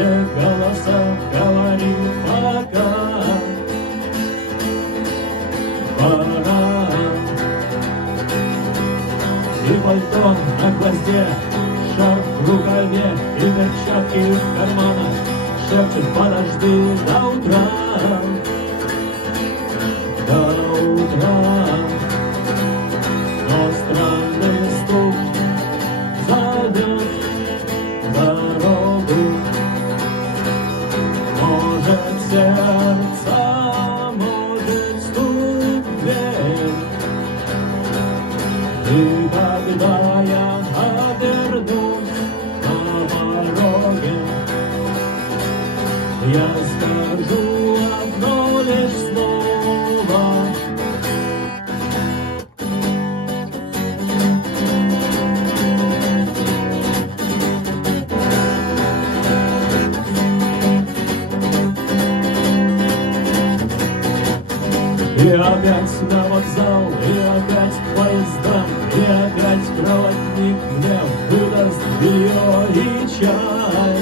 все голоса, говори пока. Пора. И пальто на гвозде, шарф в рукаве и перчатки в карманах. Шепчет, подожди до утра. До утра. Но странный стук зовет дорогу. Может, сердце, может, стук в дверь. И когда я обернусь на пороге, я скажу одно лишь слово. И опять на вокзал, и опять к поездам, и опять проводник мне выдаст белье и чай.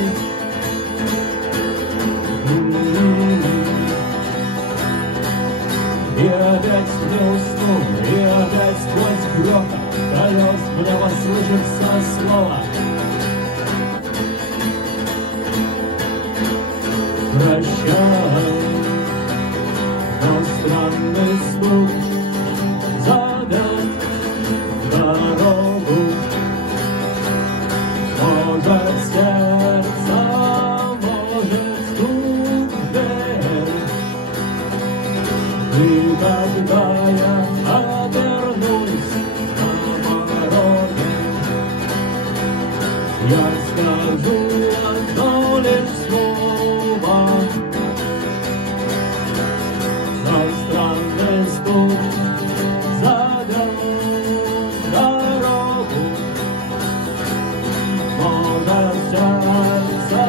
И опять не усну, и опять сквозь грохот колес мне послышится слово. Прощай. Но странный стук зовет дорогу. Может, сердце, может, стук в дверь. И когда я обернусь на пороге, я скажу одно лишь слово. Но странный стук зовет дорогу. Может, сердце,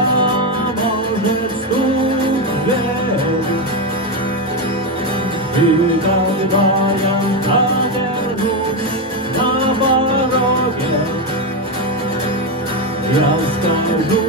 может, стук в дверь. И когда я обернусь на пороге, я скажу